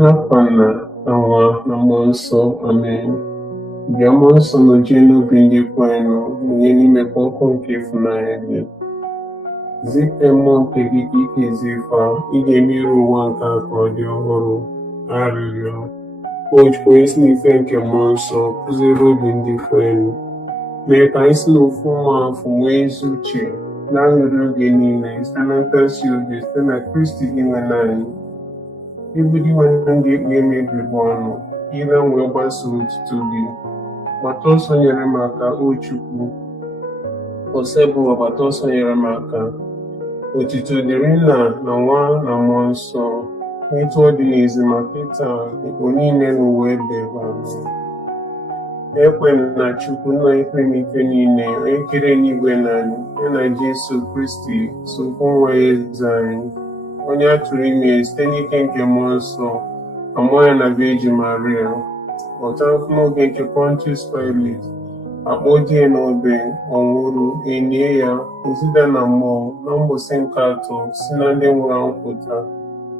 N'afọ na Ọnwa na Mmụọ Nsọ, Amen. Bịa Mmụọ Nsọ nọjie n'obi ndị kwerenụ, mụnye n'imekwa ọkụ nke ịfụnanya gị. Zipe mmụọ nke gị ka ike zifa, ị ga-emere ụwa nke a ka ọ dị ọhụrụ. Arịrịọ. O Chukwu, isi n'ife nke Mmụọ Nsọ kụziere obi ndị kwerenụ, mee ka anyị si n'ofu mmụọ afọ nwee ezi uche na-aṅụrị oge niile site na nkasi obi site na Kristi gị nwere anyị. Ebuli nwanne ndị ekpe emebiri ọnụ, ire wee gbasa otuto gị. Gbata ọsọ nyere m aka, o Chukwu. Ose bụ ọgbata ọsọ nyere m aka. Otuto dịrị Nna na Nwa na Mmụọ Nsọ, etu ọ dị n'ezi ma kịta ikpo niile n'ụwa ebe amen. Ekwem na Chukwu nna ikpe n'ife niile, onye kere n'igwe na anyị, ya na Jesu Kristi sokwu nwa ya eze anyị, onye a tụrụ ime site n'ike nke Mmụọ Nsọ, amụọ ya na Virgin Maria, ọta n'oge nke Pontius Pilate, akpọ die n'obe, ọ nwụrụ, enye ya, ozida na mmụọ, na mgbụsị nke atọ si na ndị nwụrụ anwụ pụta,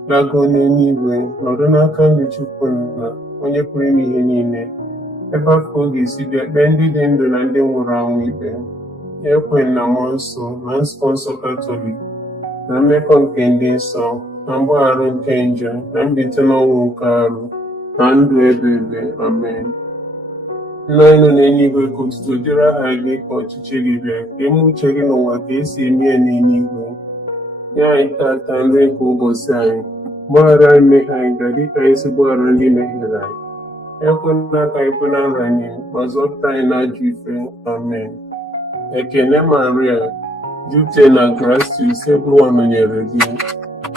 lago n'eluigwe, nọdụ n'aka nri Chukwu Nna, onye pụrụ ime ihe niile, ebe afọ ọ ga-esi bịa kpee ndị dị ndụ na ndị nwụrụ anwụ ikpe. Ekwe na Mmụọ Nsọ na nzukọ nsọ Katọlik, na mmekọ nke ndị nsọ, na mgbaghara nke njọ, na mbilite n'ọnwụ nke arụ, na ndụ ebighị ebi. Amen. Nna anyị nọ n'eluigwe, ka otuto dịrị aha gị, ka ọchịchị gị bịa, ka eme uche gị n'ụwa ka esi eme ya n'eluigwe. Nye anyị tata nri nke ụbọchị anyị, gbaghara anyị mmehie anyị ga dịka anyị si gbaghara ndị mehiere anyị. Ekwela ka anyị kwe na nranye, ma zọpụta anyị n'ajọ ife. Amen. Ekele Maria, jupụta na grace, Ebụwa nọnyere gị,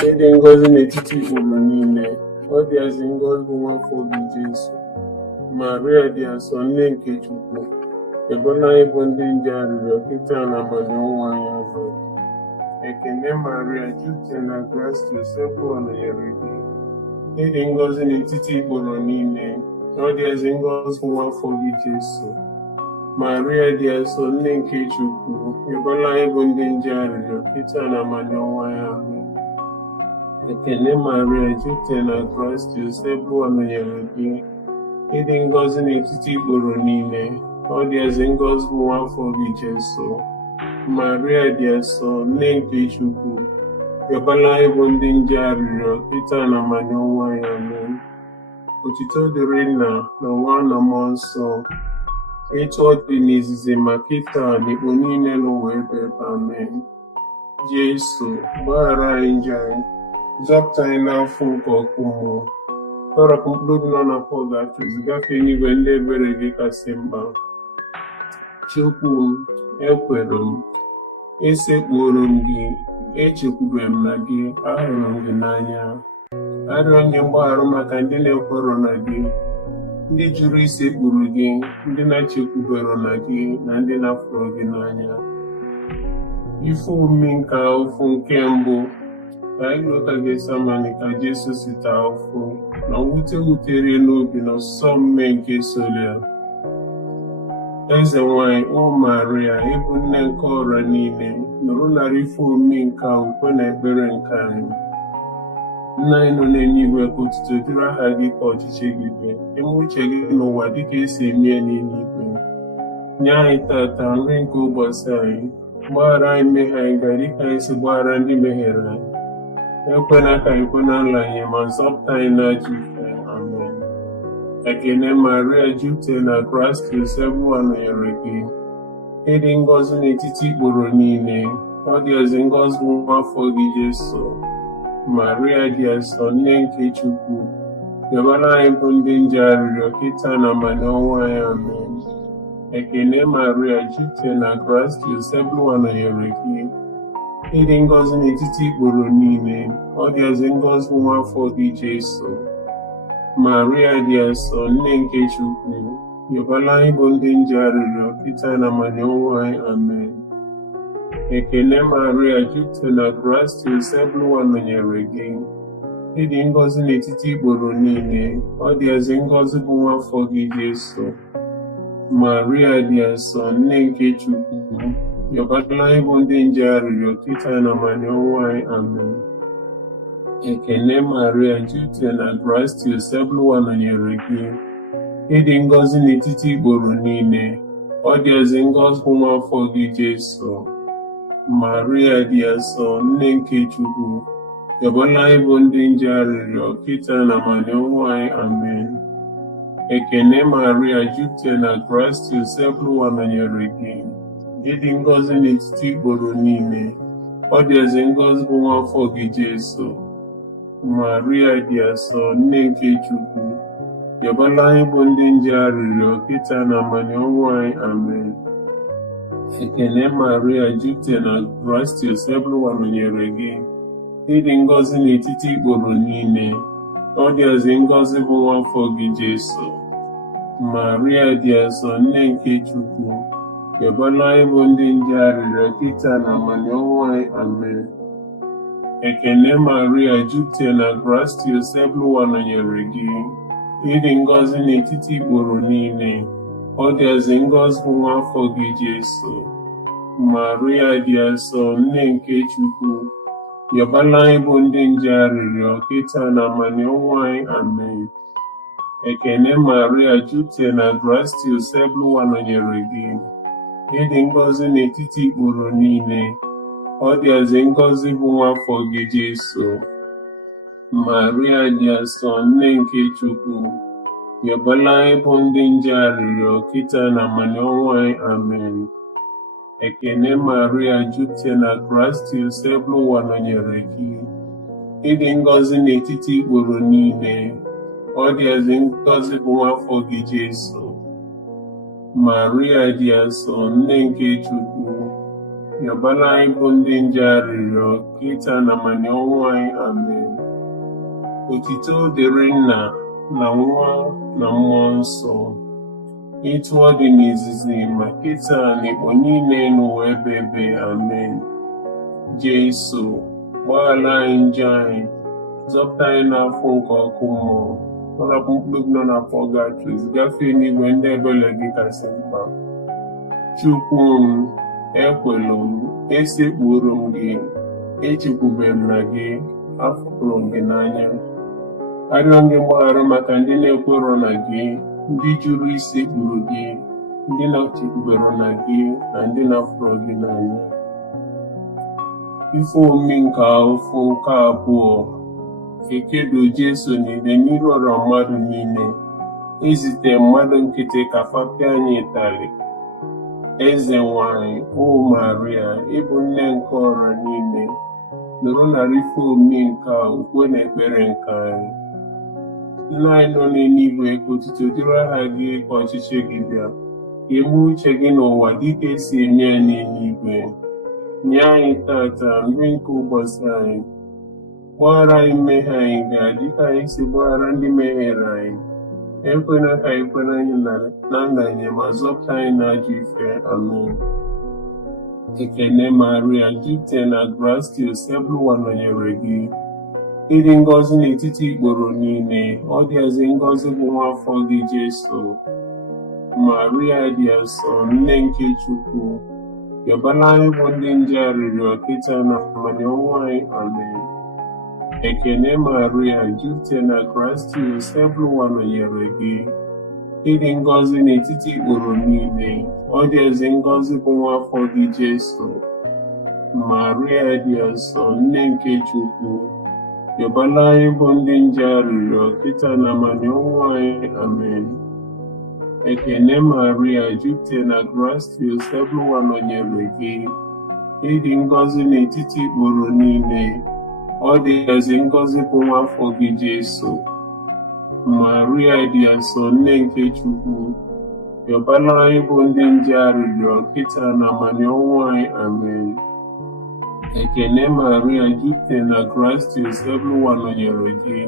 ịdị ngọzi n'etiti igboro niile, ọ dịazị ngọzi bụ nwafọ gị Jesu. Maria dị asọ, nne nke Chukwu, ebola anyị bụ ndị nje arịrịọ kịta na abalị ọnwa anyị abụọ. Ekele Maria, jupụta na grace, Ebụwa nọnyere gị, ịdị ngọzi n'etiti igboro niile, ọ dịazị ngọzi bụ nwafọ gị Jesu. Maria dị asọ, nne nke Chukwu, ebola anyị bụ ndị nje arịrịọ kịta na abalị ọnwa anyị abụọ. Ekele Maria, jupụta na grace, Ebụwa nọnyere gị, ịdị ngọzi n'etiti igboro niile, ọ dịazị ngọzi bụ nwafọ gị Jesu. Maria dị asọ, nne nke Chukwu, ebola anyị bụ ndị nje arịrịọ kịta na abalị ọnwa anyị abụọ. Otuto dịrị Nna na Nwa na Mmụọ Nsọ, etu ọ dị n'izizi ma kịta na ikpo niile n'ụwa ebe ebe. Amen. Jesu, gbaghara anyị njọ anyị, zọpụta anyị n'afọ nke ọkụ mmụọ, tọrọpụ mkpụrụ obi nọ na pọgatọs, gafee n'igwe ndị ebere gị kasị mkpa. Chukwu m, ekwere m, esekpuoro m gị, echekwubere m na gị, ahụrụ m gị n'anya. Arịọ ndị mgbaghara maka ndị na-ekwero na gị, ndị jụrụ isekpuru gị, ndị na-echekwubero na gị, na ndị na-afụrụ gị n'anya. Ife omimi nke ahụhụ nke mbụ, ka anyị lụta Getsamani ka Jesu si taa ahụhụ, na mwute wutere n'obi na ọsụsọ mme nke solia. Eze nwanyị, o Maria, ịbụ nne nke ọrịa niile, nụrụ narị ife omimi nke ukwe na ekpere nke anyị. Nna anyị nọ n'eluigwe, ka otuto dịrị aha gị, ka ọchịchị gị bịa, eme uche gị n'ụwa dịka esi eme ya n'eluigwe. Nye anyị tata nri nke ụbọchị anyị, gbaghara anyị mmehie anyị ga dịka anyị si gbaghara ndị mehiere anyị. Ekwela ka anyị kwe na nranye, ma zọpụta anyị n'ajọ ife. Amen. Ekele Maria, jupụta na grace, Ebụwa nọnyere gị, ịdị ngọzi n'etiti igboro niile, ọ dịazị ngọzi bụ nwafọ gị Jesu. Maria dị asọ, nne nke Chukwu, ebola anyị bụ ndị nje arịrịọ kịta na abalị ọnwa anyị. Amen. Ekele Maria, jupụta na grace, Ebụwa nọnyere gị, ịdị ngọzi n'etiti igboro niile, ọ dịazị ngọzi bụ nwafọ gị Jesu. Maria dị asọ, nne nke Chukwu, ebola anyị bụ ndị nje arịrịọ kịta na abalị ọnwa anyị. Amen. Ekele Maria, jupụta na grace, Ebụwa nọnyere gị, ịdị ngọzi n'etiti igboro niile, ọ dịazị ngọzi bụ nwafọ gị Jesu. Maria dị asọ, nne nke Chukwu, ebola anyị bụ ndị nje arịrịọ kịta na abalị ọnwa anyị. Amen. Ekele Maria, jupụtara na gracia, Sebụlụwa nọnyere gị. Ịdị ngọzi n'etiti igboro niile, ọ dị ezi ngọzi bụ nwa afọ gị Jesu. Maria dị asọ, nne nke Chukwu, yọbala anyị bụ ndị nje arịrịọ, kịta na amani ọnwụ anyị. Amen. Ekele Maria, jupụtara na gracia, Sebụlụwa nọnyere gị. Ịdị ngọzi n'etiti igboro niile, ọ dị ezi ngọzi bụ nwa afọ gị Jesu. Maria dị asọ, nne nke Chukwu, yọbala anyị bụ ndị nje arịrịọ, kịta na amani ọnwụ anyị. Amen. Ekele Maria, jupụtara na gracia, Sebụlụwa nọnyere gị. Ịdị ngọzi n'etiti igboro niile, ọ dị ezi ngọzi bụ nwa afọ gị Jesu. Maria dị asọ, nne nke Chukwu, yọbala anyị bụ ndị nje arịrịọ, kịta na amani ọnwụ anyị. Amen. Ekele Maria, jupụtara na gracia, Sebụlụwa nọnyere gị. Ịdị ngọzi n'etiti igboro niile, ọ dị ezi ngọzi bụ nwa afọ gị Jesu. Maria dị asọ, nne nke Chukwu, yọbala anyị bụ ndị nje arịrịọ, kịta na amani ọnwụ anyị. Amen. Ekele Maria, jupụtara na gracia, Sebụlụwa nọnyere gị. Ịdị ngọzi n'etiti igboro niile, ọ dị ezi ngọzi bụ nwa afọ gị Jesu. Maria dị asọ, nne nke Chukwu, yọbala anyị bụ ndị nje arịrịọ, kịta na amani ọnwụ anyị. Amen. Ekele Maria, jupụtara na gracia, Sebụlụwa nọnyere gị. Ịdị ngọzi n'etiti igboro niile, ọ dị ezi ngọzi bụ nwa afọ gị Jesu. Maria dị asọ, nne nke Chukwu, yọbala anyị bụ ndị nje arịrịọ, kịta na amani ọnwụ anyị. Amen. Otito dịrị Nna na Nwa na Mmụọ Nsọ, etu ọ dị n'izizi ma kịta na igbo niile n'ụwa ebe ebe. Amen. Jesu, gbaghara anyị njọ anyị, zọpụta anyị n'afọ nke ọkụ mmụọ, tọrọpụ mkpụrụ nọ na pọgatris, gafee n'igwe ndị ebere gị kasị mkpa. Chukwu m, ekwelu m, esekpuru m gị, echekwubere m na gị, afụrụ m gị n'anya. Arịọ gị mgbaghara maka ndị na-ekwero na gị, ndị jụrụ isekpuru gị, ndị na-echekwubere na gị, na ndị na-afụrụ gị n'anya. Ife omimi nke afọ nke abụọ, ekedo Jesu niile n'iru ọra mmadụ niile, ezite mmadụ nkịtị ka fapịa anyị ịtarị. Eze nwanyị, o Maria, ịbụ nne nke ọra niile, nụrụ narị ife omimi nke a, ukwe na ekpere nke anyị. Nna anyị nọ n'eluigwe, ka otuto dịrị aha gị, ka ọchịchị gị bịa, ka eme uche gị n'ụwa dịka esi eme ya n'eluigwe. Nye anyị tata nri nke ụbọchị anyị. Gbaghara anyị mmehie anyị ga-adịka anyị si gbaghara ndị mehiere anyị. Ekwela ka anyị kwere anyị na ndanye, ma zọpụta anyị n'ajọ ife. Amen. Ekele Maria, jupụtara na gracia, Sebụlụwa nọnyere gị. Ịdị ngọzi n'etiti igboro niile, ọ dị ezi ngọzi bụ nwa afọ gị Jesu. Maria dị asọ, nne nke Chukwu, yọbala anyị bụ ndị nje arịrịọ, kịta na amani ọnwụ anyị. Amen. Ekele Maria, jupụtara na gracia, Sebụlụwa nọnyere gị. Ịdị ngọzi n'etiti igboro niile, ọ dị ezi ngọzi bụ nwa afọ gị Jesu. Maria dị asọ, nne nke Chukwu, yọbala anyị bụ ndị nje arịrịọ, kịta na amani ọnwụ anyị. Amen. Ekele Maria, jupụtara na gracia, Sebụlụwa nọnyere gị. Ịdị ngọzi n'etiti igboro niile, ọ dị ezi ngọzi bụ nwa afọ gị Jesu. Maria dị asọ, nne nke Chukwu, yọbala anyị bụ ndị nje arịrịọ, kịta na amani ọnwụ anyị. Amen. Ekele Maria, jupụtara na gracia, Sebụlụwa nọnyere gị.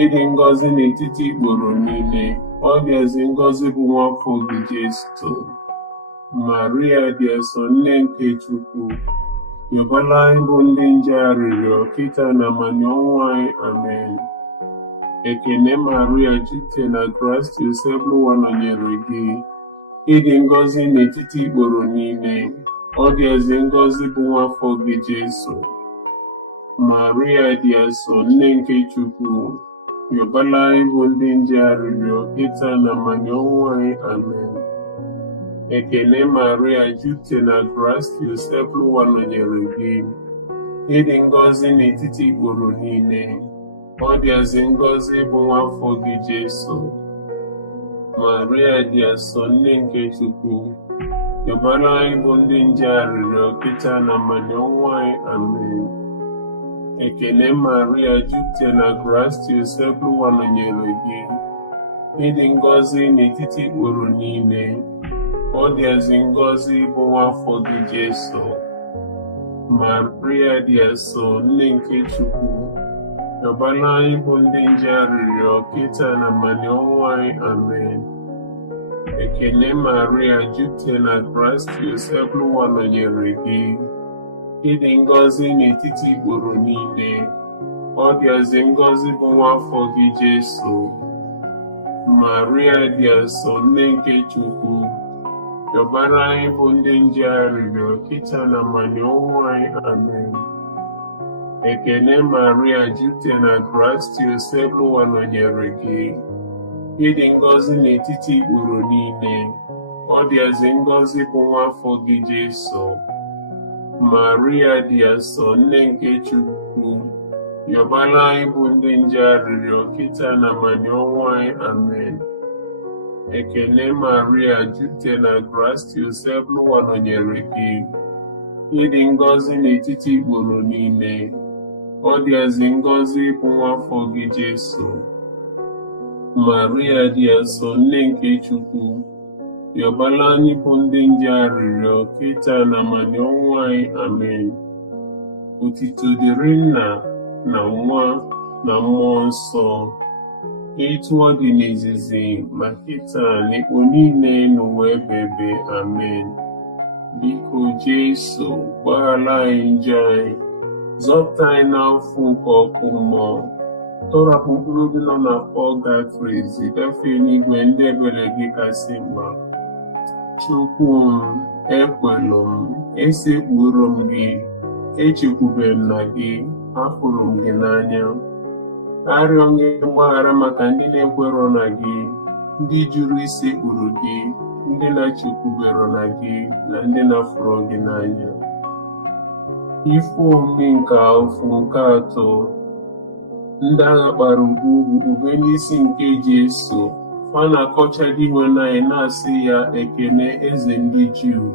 Ịdị ngọzi n'etiti igboro niile, ọ dị ezi ngọzi bụ nwa afọ gị Jesu. Maria dị asọ, nne nke Chukwu, yọbala anyị bụ ndị nje arịrịọ, kịta na amani ọnwụ anyị. Amen. Ekele Maria, jupụtara na gracia, Sebụlụwa nọnyere gị. Ịdị ngọzi n'etiti igboro niile, ọ dị ezi ngọzi bụ nwa afọ gị Jesu. Maria dị asọ, nne nke Chukwu, yọbala anyị bụ ndị nje arịrịọ kịta na mmanya ọnwụ anyị. Amen. Ekele Maria, jupụta na gracia, Joseph nọnyere gị. Ịdị ngọzi n'etiti ikporo niile, ọ dịazị ngọzi bụ nwa afọ gị Jesu. Maria dị asọ, nne nke Chukwu, yọbala anyị bụ ndị nje arịrịọ kịta na mmanya ọnwụ anyị. Amen. Ekele Maria, jupụta na gracia, Joseph nọnyere gị. Ịdị ngọzi n'etiti ikporo niile, ọ dịazị ngọzi bụ nwa afọ gị Jesu. Maria dị asọ, nne nke Chukwu, yọbala anyị bụ ndị nje arịrịọ kịta na mmanya ọnwụ anyị. Amen. Ekele Maria, jupụta na gracia, Joseph nọnyere gị. Ịdị ngọzi n'etiti ikporo niile, ọ dịazị ngọzi bụ nwa afọ gị Jesu. Maria dị asọ, nne nke Chukwu, yọbara anyị bụ ndị nje arịrịọ kịta na mmanya ọnwụ anyị. Amen. Ekele Maria, jupụta na gracia, Joseph nọnyere gị. Ịdị ngọzi n'etiti ikporo niile, ọ dịazị ngọzi bụ nwa afọ gị Jesu. Maria dị asọ, nne nke Chukwu, yọbala anyị bụ ndị nje arịrịọ kịta na mmanya ọnwụ anyị. Amen. Ekele Maria, jupụta na gracia, Joseph nọnyere gị. Ịdị ngọzi n'etiti ikporo niile, ọ dịazị ngọzi bụ nwa afọ gị Jesu. Maria dị asọ, nne nke Chukwu, yọbala anyị bụ ndị nje arịrịọ kịta na mmanya ọnwụ anyị. Amen. Otuto dịrị Nna na Nwa na Mmụọ Nsọ, etu ọ dị n'izizi ma kịta n'ikpo niile n'ụwa ebighị. Amen. Biko Jesu, gbaghara anyị njọ anyị, zọpụta anyị n'afọ nke ọkụ mmụọ, tọrapụ mkpụrụ obi nọ n'afọ gafere gafee n'igwe ndị ebere gị kasị mma. Chukwu m, ekwelụ m, esekpuru m gị, echekwubere m na gị, hapụrụ m gị n'anya. Arịọ gị mgbaghara maka ndị na-ekwerọ na gị, ndị jụrụ isekpuru gị, ndị na-echekwubere na gị, na ndị na-afụrụ gị n'anya. Ife omume nke afọ nke atọ, ndị agha kpara ube n'isi nke Jesu, fa na-akọcha dị iwe anyị na-asị ya, ekele eze ndị Juu.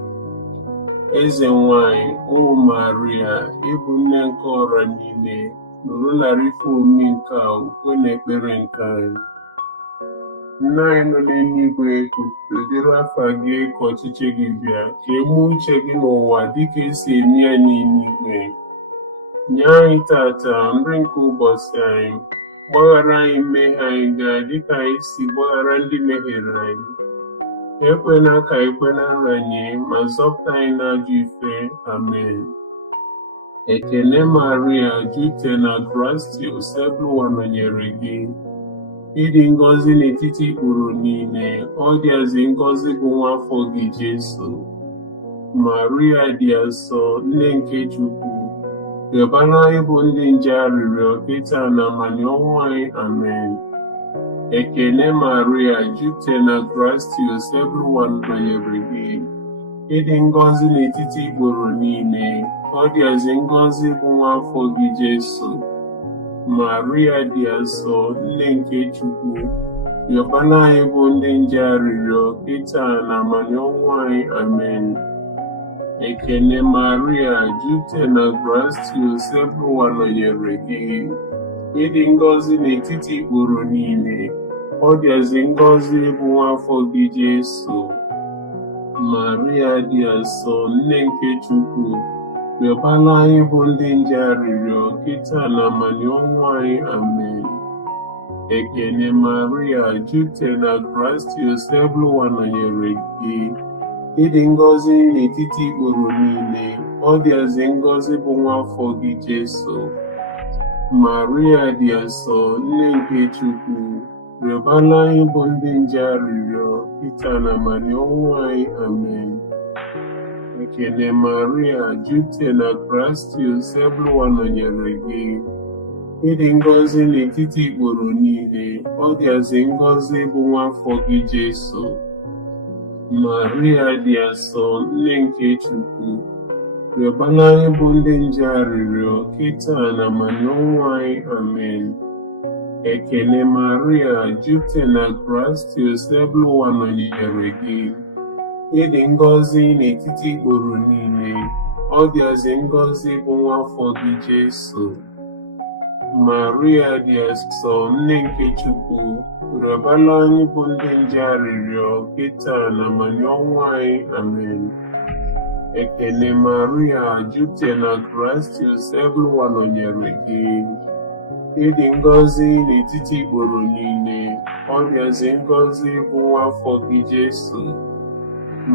Eze nwanyị, o Maria, ịbụ nne nke ọra niile, nụrụ narị ife omume nke a ukwe na ekpere nke anyị. Nna anyị nọ n'eluigwe, dịrị afa gị, ka ọchịchị gị bịa, ka emee uche gị n'ụwa dịka esi eme ya n'eluigwe. Nye anyị tata nri nke ụbọchị anyị, gbaghara anyị mmehie anyị gaa dịka anyị si gbaghara ndị mehiere anyị. Ekwela ka ekwenara anyị, ma zọpụta anyị n'ajọ ife. Amen. Ekele Maria, jupụta na gracia, Joseph nọnyere gị. Ịdị ngọzi n'etiti ikporo niile, ọ dịazị ngọzi bụ nwa afọ gị Jesu. Maria dị asọ, nne nke Chukwu, yọbala anyị bụ ndị nje arịrịọ kịta na mmanya ọnwụ anyị. Amen. Ekele Maria, jupụta na gracia, Joseph nọnyere gị. Ịdị ngọzi n'etiti ikporo niile, ọ dịazị ngọzi bụ nwa afọ gị Jesu. Maria dị asọ, nne nke Chukwu, yọbala anyị bụ ndị nje arịrịọ kịta na mmanya ọnwụ anyị. Amen. Ekele Maria, jupụta na gracia, Joseph nọnyere gị. Ịdị ngọzi n'etiti ikporo niile, ọ dịazị ngọzi bụ nwa afọ gị Jesu. Maria dị asọ, nne nke Chukwu, yọbala anyị bụ ndị nje arịrịọ kịta na mmanya ọnwụ anyị. Amen. Ekele Maria, jupụta na gracia, Joseph nọnyere gị. Ịdị ngọzi n'etiti ikporo niile, ọ dịazị ngọzi bụ nwa afọ gị Jesu. Maria dị asọ, nne nke Chukwu, yọbala anyị bụ ndị nje arịrịọ kịta na mmanya ọnwụ anyị. Amen. Ekele Maria, jupụtara na Kraịst, ebe nọnyere gị. Ịdị ngọzi n'etiti ikporo niile, ọ dịazị ngọzi bụ nwa afọ gị Jesu. Maria dị asọ, nne nke Chukwu, rịọbara anyị bụ ndị nje arịrịọ, kịta na amanye ọnwụ anyị. Amen. Ekele Maria, jupụtara na Kraịst, ebe nọnyere gị. Ịdị ngọzi n'etiti ikporo niile, ọ dịazị ngọzi bụ nwa afọ gị Jesu. Maria dị asọ, nne nke Chukwu, rịọbara anyị bụ ndị nje arịrịọ, kịta na amanye ọnwụ anyị. Amen. Ekele Maria, jupụtara na Kraịst, ebe nọnyere gị. Ịdị ngọzi n'etiti ikporo niile, ọ dịazị ngọzi bụ nwa afọ gị Jesu.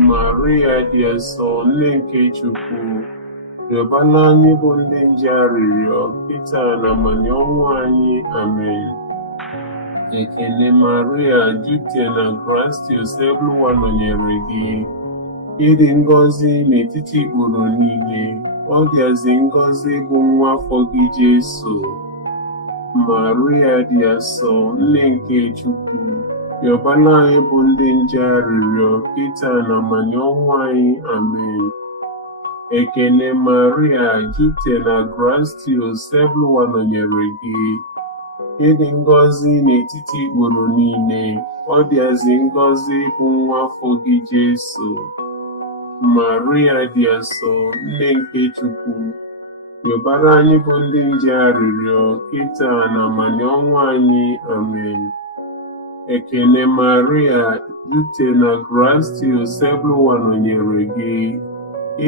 Maria dị asọ, nne nke Chukwu, rịọbara anyị bụ ndị nje arịrịọ, kịta na amanye ọnwụ anyị. Amen. Ekele Maria, jupụtara na Kraịst, ebe nọnyere gị. Ịdị ngọzi n'etiti ikporo niile, ọ dịazị ngọzi bụ nwa afọ gị Jesu. Maria dị asọ, nne nke Chukwu, rịọbara anyị bụ ndị nje arịrịọ, kịta na amanye ọnwụ anyị. Amen. Ekele Maria, jupụtara na Kraịst, ebe nọnyere gị. Ịdị ngọzi n'etiti ikporo niile, ọ dịazị ngọzi bụ nwa afọ gị Jesu. Maria dị asọ, nne nke Chukwu, rịọbara anyị bụ ndị nje arịrịọ, kịta na amanye ọnwụ anyị. Amen. Ekele Maria, jupụtara na Kraịst, ebe nọnyere gị.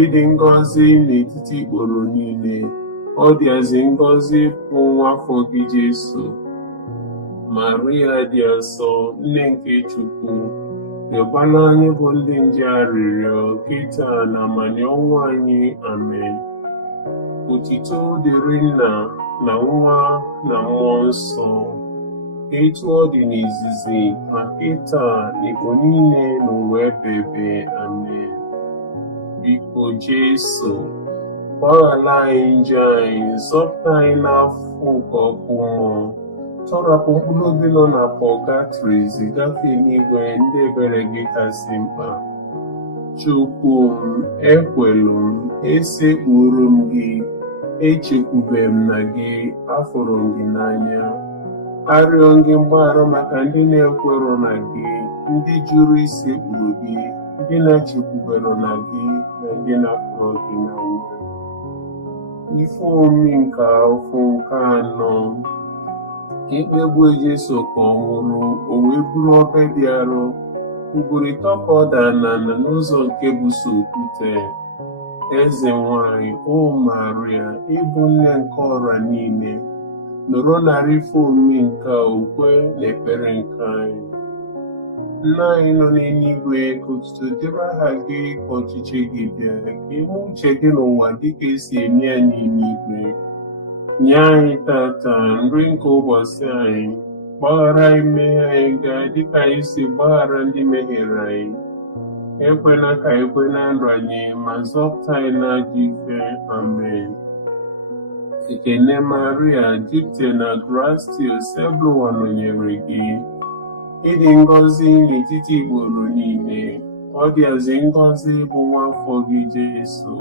Ịdị ngọzi n'etiti ikporo niile, ọ dịazị ngọzi bụ nwa afọ gị Jesu. Maria dị asọ, nne nke Chukwu, rịọbara anyị bụ ndị nje arịrịọ, kịta na amanye ọnwụ anyị. Amen. Otito dịrị Nna na Nwa na Mmụọ Nsọ, etu ọ dị n'izizi, ma kịta n'igbo niile n'ụwa ebighị ebi. Amen. Biko Jesu, gbaghara anyị njọ anyị, zọpụta anyị n'afọ nke ọkụ mmụọ, tọrapụ mkpụrụ obi nọ na pọgatrị, zigafe n'igwe ndị ebere gị kasị mkpa. Chukwu m, ekwelu m, esekpuru m gị, echekwube m na gị, afụrụ m gị n'anya. Arịọ gị mgbaghara maka ndị na-ekwerụ na gị, ndị jụrụ isekpuru gị, ndị na-echekwubere na gị, na ndị na-afụrụ gị n'anya. Ife omimi nke afọ nke anọ, ikpegbu Jesu ka ọ nwụrụ, o wee bụrụ obe dị arọ, ugboro ịtọ ka ọ dara n'ala n'ụzọ nke buso okwute. Eze nwanyị, o Maria, ịbụ nne nke ọra niile, nọrọ narị ife omimi nke okwe na ekpere nke anyị. Nna anyị nọ n'eluigwe, ka otuto dịrị aha gị, ka ọchịchị gị bịa, ka ime uche gị n'ụwa dịka esi eme ya n'eluigwe. Nye anyị tata nri nke ụbọchị anyị, gbaghara anyị mmehie anyị gaa dịka anyị si gbaghara ndị mehiere anyị. Ekwela ka anyị kwe na nranye, ma zọpụta anyị n'ajọ ife. Amen. Ekele Maria, jupụtara na Kraịst, ebe nọnyere gị. Ịdị ngọzi n'etiti ikporo niile, ọ dịazị ngọzi bụ nwa afọ gị Jesu.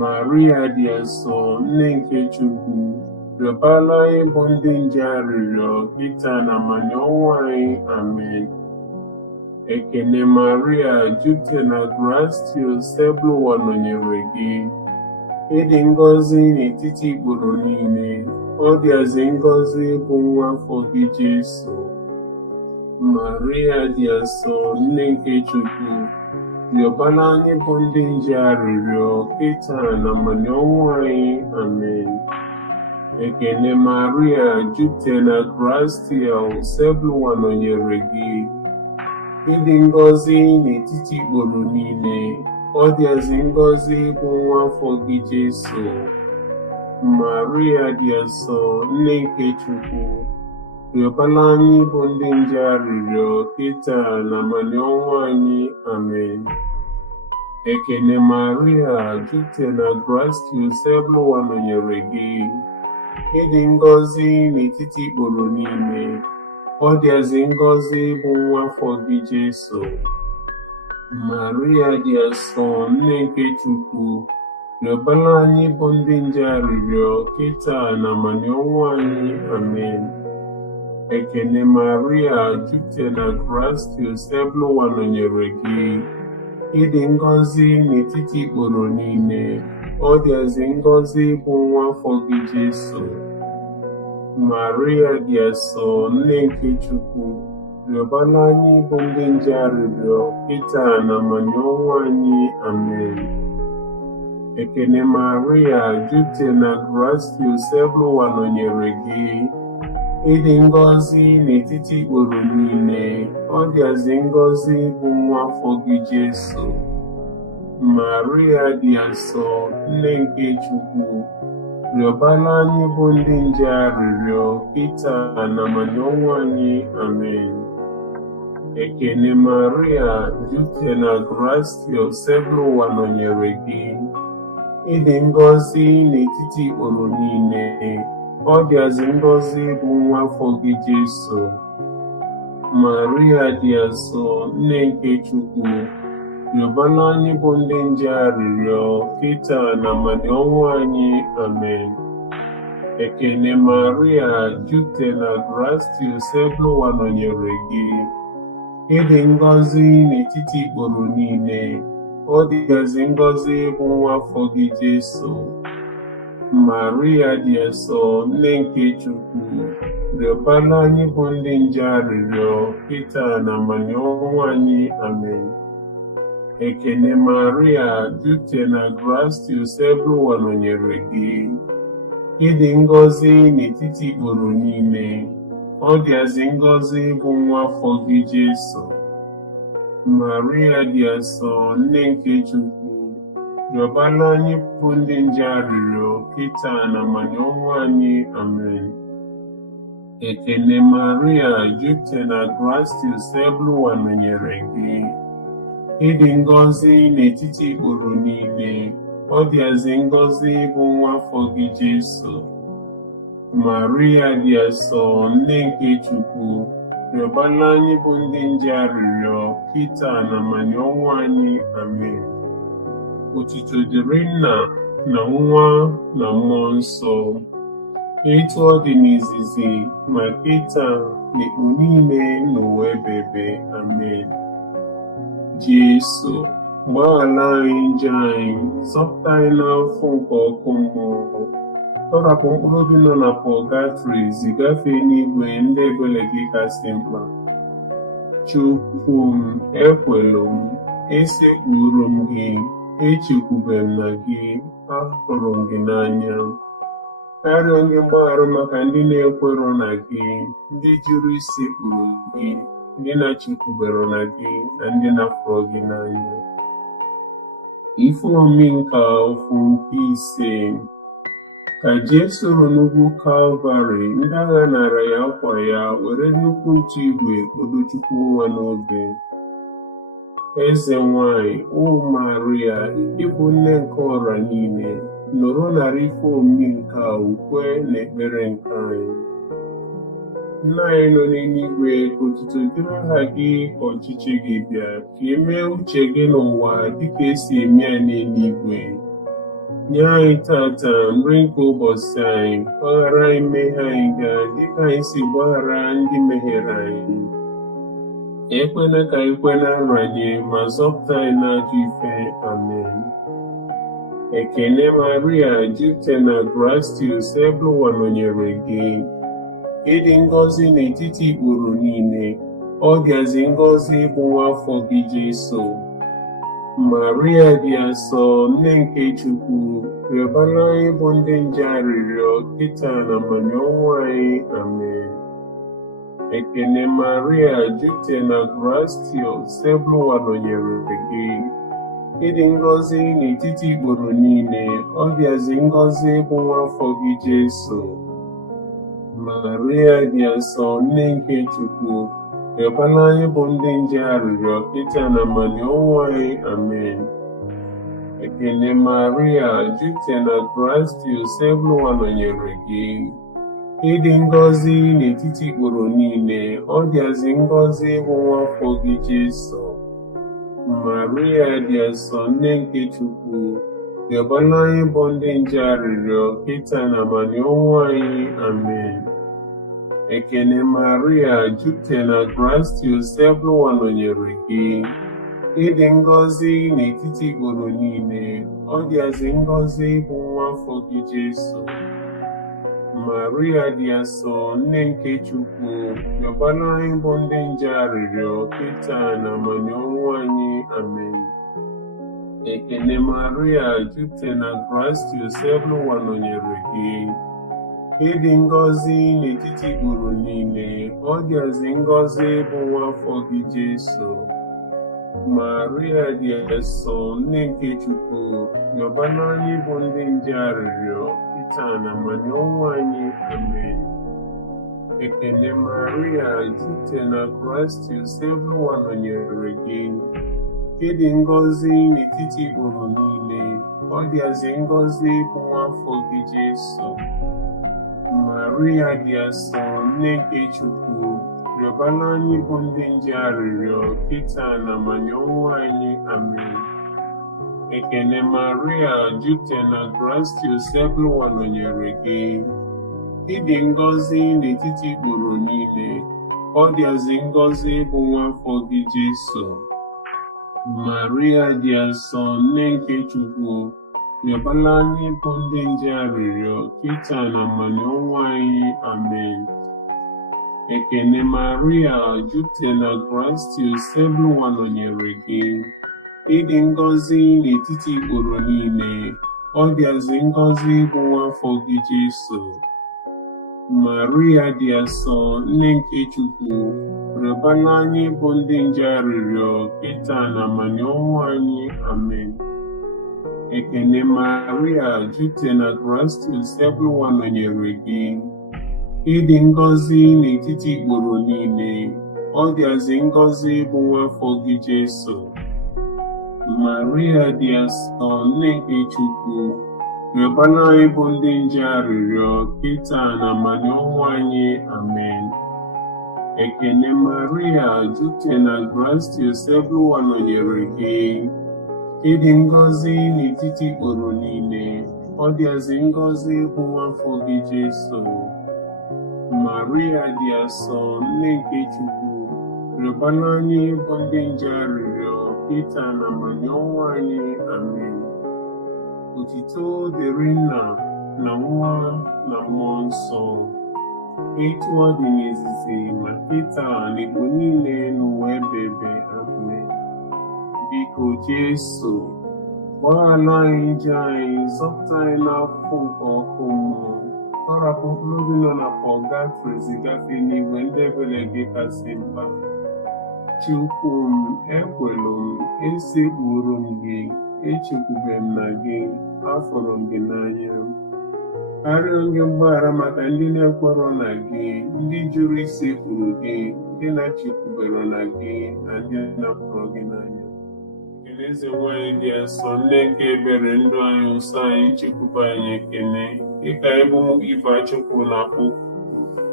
Maria dị asọ, nne nke Chukwu, rịọbara anyị bụ ndị nje arịrịọ, kịta na amanye ọnwụ anyị. Amen. Ekele Maria, jupụtara na Kraịst, ebe nọnyere gị. Ịdị ngọzi n'etiti ikporo niile, ọ dịazị ngọzi bụ nwa afọ gị Jesu. Maria dị asọ, nne nke Chukwu, rịọbara anyị bụ ndị nje arịrịọ, kịta na amanye ọnwụ anyị. Amen. Ekele Maria, jupụtara na Kraịst, ebe nọnyere gị. Ịdị ngọzi n'etiti ikporo niile, ọ dịazị ngọzi bụ nwa afọ gị Jesu. Maria dị asọ, nne nke Chukwu, rịọbara anyị bụ ndị nje arịrịọ, kịta na amanye ọnwụ anyị. Amen. Ekene Maria, jupụta na grace, Ebụwa nọnyere gị. Ịdị ngọzi n'etiti ikporo niile, ọ dịazị ngọzi bụ nwa afọ gị Jesu. Maria dị asọ, nne nke Chukwu, rịọbara anyị bụ ndị nje arịrịọ kịta na amani ọnwụ anyị. Amen. Ekene Maria, jupụta na grace, Ebụwa nọnyere gị. Ịdị ngọzi n'etiti ikporo niile, ọ dịazị ngọzi bụ nwa afọ gị Jesu. Maria dị asọ, nne nke Chukwu, rịọbara anyị bụ ndị nje arịrịọ kịta na amani ọnwụ anyị. Amen. Ekene Maria, jupụta na grace, Ebụwa nọnyere gị. Ịdị ngọzi n'etiti ikporo niile, ọ dịazị ngọzi bụ nwa afọ gị Jesu. Maria dị asọ, nne nke Chukwu, rịọbara anyị bụ ndị nje arịrịọ kịta na amani ọnwụ anyị. Amen. Ekene Maria, jupụta na grace, Ebụwa nọnyere gị. Ịdị ngọzi n'etiti ikporo niile, ọ dịazị ngọzi bụ nwa afọ gị Jesu. Maria dị asọ, nne nke Chukwu, rịọbara anyị bụ ndị nje arịrịọ kịta na amani ọnwụ anyị. Amen. Ekene Maria, jupụta na grace, Ebụwa nọnyere gị. Ịdị ngọzi n'etiti ikporo niile, ọ dịazị ngọzi bụ nwa afọ gị Jesu. Maria dị asọ, nne nke Chukwu, rịọbara anyị bụ ndị nje arịrịọ kịta na amani ọnwụ anyị. Amen. Ekene Maria, jupụta na grace, Ebụwa nọnyere gị. Ịdị ngọzi n'etiti ikporo niile, ọ dịazị ngọzi bụ nwa afọ gị Jesu. Maria dị asọ, nne nke Chukwu, rịọbara anyị bụ ndị nje arịrịọ kịta na amani ọnwụ anyị. Amen. Ekene Maria, jupụta na grace, Ebụwa nọnyere gị. Ịdị ngọzi n'etiti ikporo niile, ọ dịazị ngọzi bụ nwa afọ gị Jesu. Maria dị asọ, nne nke Chukwu, rịọbara anyị bụ ndị nje arịrịọ kịta na amani ọnwụ anyị. Amen. Otuto dịrị Nna na Nwa na Mmụọ Nsọ, etu ọ dị n'izizi ma kịta na ikpo niile n'ụwa ebighị. Amen. Jesu, gbaghara anyị njọ anyị, zọpụta anyị n'afọ nke ọkụ mmụọ, tọrapụ mkpụrụ obi nọ na pọgatrị, zigafee n'igwe ndị ebere gị kasị mkpa. Chukwu m, ekwelu m, esekpuru m gị, echekwube m na gị, ahụrụ m gị n'anya. Arịọ gị mgbaghara maka ndị na-ekwero na gị, ndị jụrụ isekpuru gị, ndị na-echekwubere na gị, na ndị na-afụrụ gị n'anya. Ife omimi nke afọ nke ise. Ka Jesu ruru n'ugwu Kalvarị, ndị agha nara ya akwa ya, were nnukwu ntụ igwe kpodo Chukwu nwa n'obe. Eze nwanyị, o Maria, ịbụ nne nke ọra niile, nọrọ nara ife omimi nke a ukwe na ekpere nke anyị. Nna anyị nọ n'eluigwe, ka otuto dịrị aha gị, ka ọchịchị gị bịa, ka e mee uche gị n'ụwa dịka esi eme ya n'eluigwe. Nye anyị tata nri nke ụbọchị anyị, gbaghara anyị mmehie anyị dịka anyị si gbaghara ndị mehiere anyị. Ekwela ka anyị kwe na nranye, ma zọpụta anyị n'ajọ ife. Amen. Ekene Maria, jupụta na grace, Ebụwa nọnyere gị. Ịdị ngọzi n'etiti ikporo niile, ọ dịazị ngọzi bụ nwa afọ gị Jesu. Maria dị asọ, nne nke Chukwu, rịọbara anyị bụ ndị nje arịrịọ kịta na amani ọnwụ anyị. Amen. Ekene Maria, jupụta na grace, Ebụwa nọnyere gị. Ịdị ngọzi n'etiti ikporo niile, ọ dịazị ngọzi bụ nwa afọ gị Jesu. Maria dị asọ, nne nke Chukwu, rịọbara anyị bụ ndị nje arịrịọ kịta na amani ọnwụ anyị. Amen. Ekele Maria, jupụta na Kraịst, Onyenwe nọnyere gị. Ịdị ngọzi n'etiti ikporo niile, ọ dịazị ngọzi bụ nwa afọ gị Jesu. Maria dị asọ, nne nke Chukwu, rịọbara anyị bụ ndị nje arịrịọ, kịta na amani ọnwụ anyị. Amen. Ekele Maria, jupụta na Kraịst, Onyenwe nọnyere gị. Ịdị ngọzi n'etiti ikporo niile, ọ dịazị ngọzi bụ nwa afọ gị Jesu. Maria dị asọ, nne nke Chukwu, rịọbara anyị bụ ndị nje arịrịọ, kịta na amani ọnwụ anyị. Amen. Ekele Maria, jupụta na Kraịst, Onyenwe nọnyere gị. Ịdị ngọzi n'etiti ikporo niile, ọ dịazị ngọzi bụ nwa afọ gị Jesu. Maria dị asọ, nne nke Chukwu, rịọbara anyị bụ ndị nje arịrịọ, kịta na amani ọnwụ anyị. Amen. Ekele Maria, jupụta na Kraịst, Onyenwe nọnyere gị. Ịdị ngọzi n'etiti ikporo niile, ọ dịazị ngọzi bụ nwa afọ gị Jesu. Maria dị asọ, nne nke Chukwu, rịọbara anyị bụ ndị nje arịrịọ, kịta na amani ọnwụ anyị. Amen. Ekele Maria, jupụta na Kraịst, Onyenwe nọnyere gị. Ịdị ngọzi n'etiti ikporo niile, ọ dịazị ngọzi bụ nwa afọ gị Jesu. Maria dị asọ, nne nke Chukwu, rịọbara anyị bụ ndị nje arịrịọ, kịta na amani ọnwụ anyị. Amen. Ekele Maria, jupụta na Kraịst, Onyenwe nọnyere gị. Ịdị ngọzi n'etiti ikporo niile, ọ dịazị ngọzi bụ nwa afọ gị Jesu. Maria dị asọ, nne nke Chukwu, rịọbara anyị bụ ndị nje arịrịọ, kịta na amani ọnwụ anyị. Amen. Ekele Maria, jupụta na Kraịst, Onyenwe nọnyere gị. Ịdị ngọzi n'etiti ikporo niile, ọ dịazị ngọzi bụ nwa afọ gị Jesu. Maria dị asọ, nne nke Chukwu, rịọbara anyị bụ ndị nje arịrịọ, kịta na amani ọnwụ anyị. Amen. Ekele Maria, jupụta na Kraịst, Onyenwe nọnyere gị. Ịdị ngọzi n'etiti ikporo niile, ọ dịazị ngọzi bụ nwa afọ gị Jesu. Maria dị asọ, nne nke Chukwu, rịọbara anyị bụ ndị nje arịrịọ, kịta na amani ọnwụ anyị. Amen. Otuto dịrị Nna na Nwa na Mmụọ Nsọ, etu ọ dị n'izizi ma kịta na igbo niile n'ụwa ebebe. Amen. Biko Jesu, gbaghara anyị njọ anyị, zọpụta anyị n'afọ nke ọkụ mmụọ, tọrapụ mkpụrụ obi nọ na pọgatrị zigafe n'igwe ndị ebere gị kasị mkpa. Chukwu m, ekwelu m, esekpuru m gị, echekwube m na gị, afọrọ m gị n'anya. Arịọ gị mgbaghara maka ndị na-ekwerọ na gị, ndị jụrụ isekpuru gị, ndị na-echekwubere na gị, na ndị napụrụ gị n'anya. Eze nwanyị dị asọ, nne nke ebere ndụ anyị, nsọ anyị, chekwube anyị ekele, dịka ịbụ ife Chukwu na-akpọ,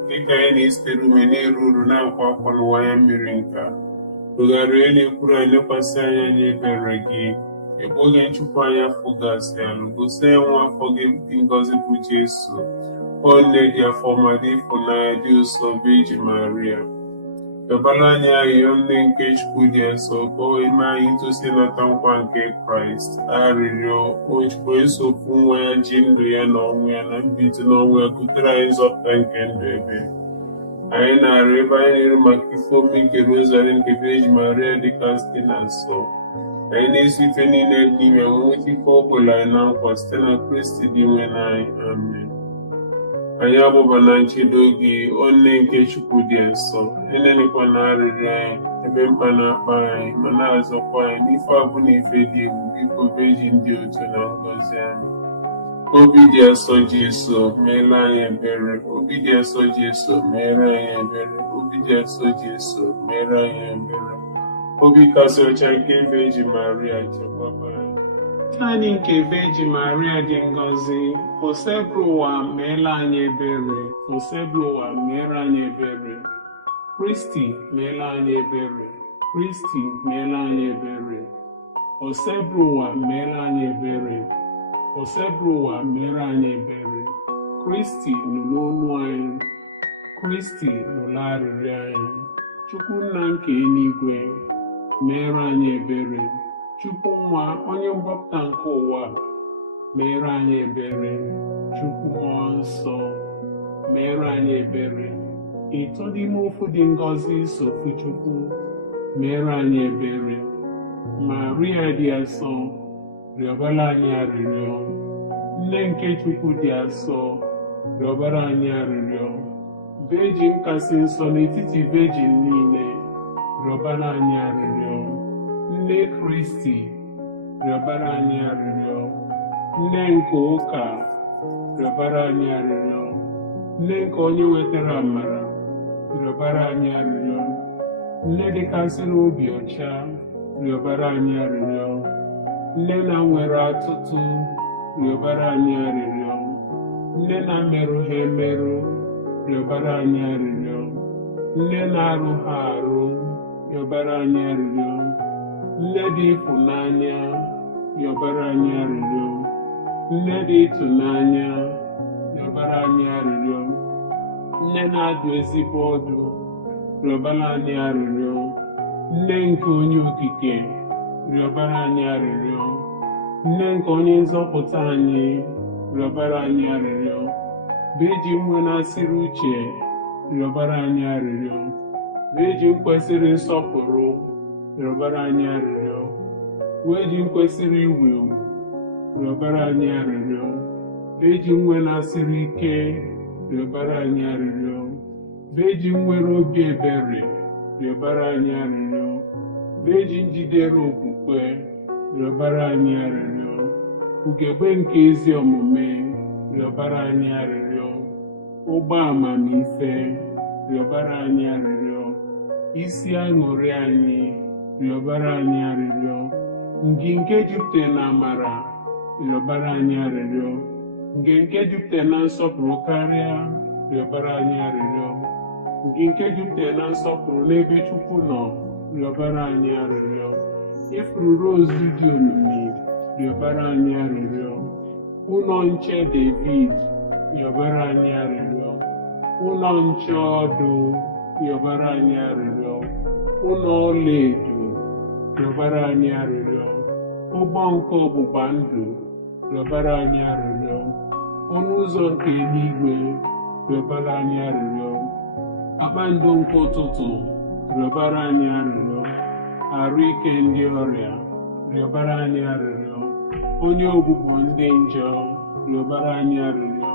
dịka anyị na-esitere ume na-eru uru na-akwa akwa n'ụwa ya mmiri nka. Tụgharịa na-ekwuru anyị, lekwasị anya n'ebere gị, ebe oge nchụpụ anyị afọ gasị alụ, gosi nwa afọ gị dị ngọzi bụ Jesu. Ọ nne dị afọ ma dị ịfụnanya dị ụsọ bụ Eji Maria. Rịọbara anyị arịrịọ nne nke Chukwu dị nsọ, ka o eme anyị itosi nata nkwa nke Kraịst. Arịrịọ o jikwa esopụ nwa ya ji ndụ ya na ọnwụ ya na mbilite n'ọnwụ ya kutere anyị nzọpụta nke ndụ ebe. Anyị na-arịọ ebe anyị na-eru maka ife omi nke Rọzari nke Eji Maria dịka site na nsọ. Anyị na-esi ife niile dị n'ime nweta ife o kwere anyị na nkwa site na Kristi dị nwe n'anyị. Amen. Anyị abụba na nchedo gị, o nne nke Chukwu dị nsọ, enenekwa na arịrịọ anyị ebe mkpa na-akpa anyị, ma na-azọkwa anyị n'ife abụ na ife dị egwu. Biko beji ndị otu na ngọzi anyị. Obi dị asọ Jesu, meere anyị ebere. Obi dị asọ Jesu, meere anyị ebere. Obi dị asọ Jesu, meere anyị ebere. Obi kasị ọcha nke Eji Maria, chekwaba anyị. Naanị nke Virgin Maria dị ngọzi, osebụrụ ụwa meela anyị ebere, osebụrụ ụwa meere anyị ebere. Kristi meela anyị ebere, Kristi meela anyị ebere. Osebụrụ ụwa meela anyị ebere, osebụrụ ụwa meere anyị ebere. Kristi nụrụ olu anyị, Kristi nụrụ arịrịọ anyị. Chukwu nna nke eluigwe, meere anyị ebere. Chukwu nwa onye mgbapụta nke ụwa, meere anyị ebere. Chukwu mmụọ nsọ, meere anyị ebere. Ịtọ n'ime ofu dị ngọzi sofu Chukwu, meere anyị ebere. Maria dị asọ, rịọbara anyị arịrịọ. Nne nke Chukwu dị asọ, rịọbara anyị arịrịọ. Virgin kasị nsọ n'etiti virgin niile, rịọbara anyị arịrịọ. Nne Kristi, rịọbara anyị arịrịọ. Nne nke ụka, rịọbara anyị arịrịọ. Nne nke onye wetara amara, rịọbara anyị arịrịọ. Nne dịkasịrị obi ọcha, rịọbara anyị arịrịọ. Nne na-nwere atụtụ, rịọbara anyị arịrịọ. Nne na-emerụ ha emerụ, rịọbara anyị arịrịọ. Nne na-arụ ha arụ, rịọbara anyị arịrịọ. Nne dị ịfụnanya, rịọbara anyị arịrịọ. Nne dị ịtụnanya, rịọbara anyị arịrịọ. Nne na-adụ ezigbo ọdụ, rịọbara anyị arịrịọ. Nne nke onye okike, rịọbara anyị arịrịọ. Nne nke onye nzọpụta anyị, rịọbara anyị arịrịọ. Virgin nwe na-asịrị uche, rịọbara anyị arịrịọ. Virgin kwesịrị nsọpụrụ, rịọbara anyị arịrịọ. Virgin kwesịrị iwu ewu, rịọbara anyị arịrịọ. Virgin nwe na-asịrị ike, rịọbara anyị arịrịọ. Virgin nwere obi ebere, rịọbara anyị arịrịọ. Virgin jidere okwukwe, rịọbara anyị arịrịọ. Ugegbe nke ezi omume, rịọbara anyị arịrịọ. Ụgbọ amamife, rịọbara anyị arịrịọ. Isi aṅụrị anyị, rịọbara anyị arịrịọ. Ngige jupụtara na amara, rịọbara anyị arịrịọ. Ngige jupụtara na nsọpụrụ karịa, rịọbara anyị arịrịọ. Ngige jupụtara na nsọpụrụ n'ebe Chukwu nọ, rịọbara anyị arịrịọ. Ifuru rose dị omimi, rịọbara anyị arịrịọ. Ụlọ nche David, rịọbara anyị arịrịọ. Ụlọ nche ọdụ, rịọbara anyị arịrịọ. Ụlọ ọlaedo, rịọbara anyị arịrịọ. Ụgbọ nke ọgbụgba ndụ, rịọbara anyị arịrịọ. Ọnụ ụzọ nke eluigwe, rịọbara anyị arịrịọ. Kpakpando nke ụtụtụ, rịọbara anyị arịrịọ. Arụ ike ndị ọrịa, rịọbara anyị arịrịọ. Onye ogbugbo ndị njọ, rịọbara anyị arịrịọ.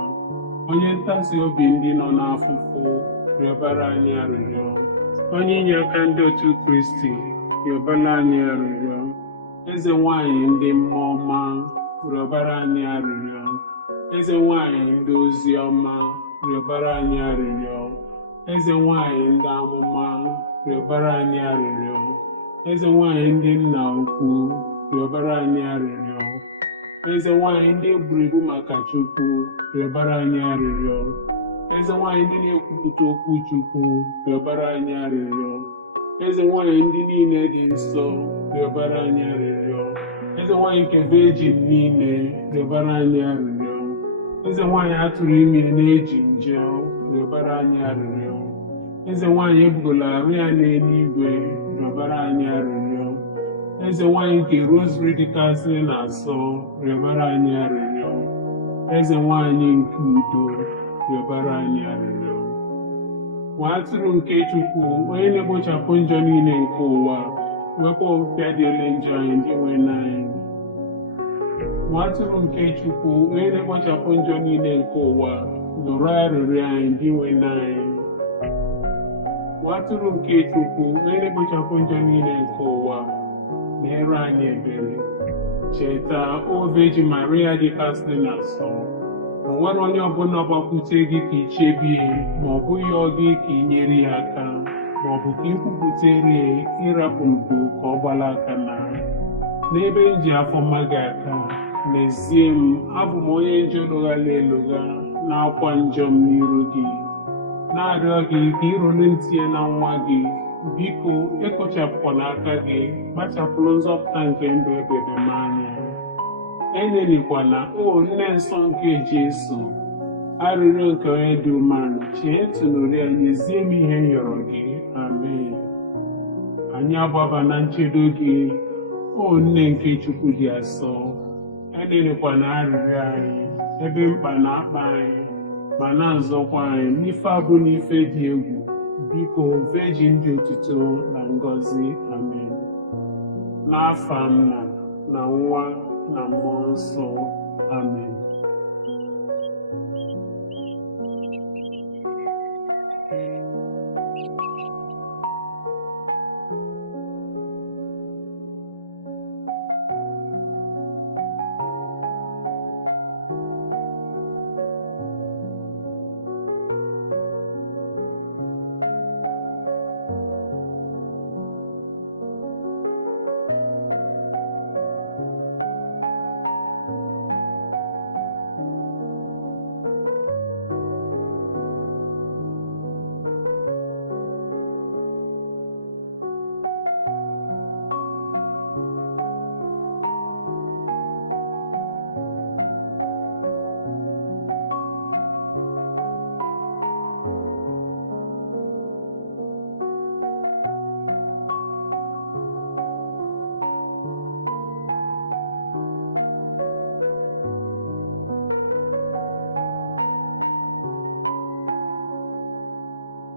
Onye ntasi obi ndị nọ n'afụfụ, rịọbara anyị arịrịọ. Onye inye aka ndị otu Kristi, rịọbara anyị arịrịọ. Eze nwanyị ndị mmụọ ọma, rịọbara anyị arịrịọ. Eze nwanyị ndị ozi ọma, rịọbara anyị arịrịọ. Eze nwanyị ndị amụma, rịọbara anyị arịrịọ. Eze nwanyị ndị nna ukwu, rịọbara anyị arịrịọ. Eze nwanyị ndị buru ibu maka Chukwu, rịọbara anyị arịrịọ. Eze nwanyị ndị na-ekwupụta okwu Chukwu, rịọbara anyị arịrịọ. Eze nwanyị ndị niile dị nsọ, rịọbara anyị arịrịọ. Eze nwanyị nke Virgin niile, rịọbara anyị arịrịọ. Eze nwanyị atụrụ ime na-eji nje, rịọbara anyị arịrịọ. Eze nwanyị ebugola arụ ya n'eluigwe, rịọbara anyị arịrịọ. Eze nwanyị nke Rọzari dịkasịrị na-asọ, rịọbara anyị arịrịọ. Eze nwanyị nke udo, rịọbara anyị arịrịọ. Nwa atụrụ nke Chukwu, onye na-egbochapụ njọ niile nke ụwa, wepụ ọpịa dị ele njọ anyị ndị nwe n'anyị. Nwa atụrụ nke Chukwu, onye na-egbochapụ njọ niile nke ụwa, nụrụ arịrịọ anyị ndị nwe n'anyị. Nwa atụrụ nke Chukwu, onye na-egbochapụ njọ niile nke ụwa, meere anyị ebere. Cheta, o Virgin Maria dịkasịrị na nsọ, o nwere onye ọbụla gbakwute gị ka i chebie, ma ọ bụghị ọ gị ka i nyere ya aka, ma ọ bụ ka i kwupụtere ịrapụ udo ka ọ gbala aka na n'ebe m ji afọ mma gị aka, n'ezie m abụ m onye njọ lụghala elụgha na-akwa njọ m n'iru gị, na-arịọ gị ka ịrụrụ ntị na nwa gị. Biko ekpochapụkwana aka gị, kpachapụrụ nzọpụta nke ndụ ebere m anya. Enelikwana o nne nsọ nke Jesu, arịrịọ nke onye dị umeala, chee tụnụrụ ya, nyezie m ihe nhọrọ gị. Amen. Anyị agbaba na nchedo gị, o nne nke Chukwu dị asọ. Enelikwana arịrịọ anyị ebe mkpa na-akpa anyị, ma na-azọkwa anyị n'ife abụ n'ife dị egwu. Biko Virgin dị otuto na ngọzi. Amen. N'afa Nna na Nwa na Mmụọ Nsọ. Amen.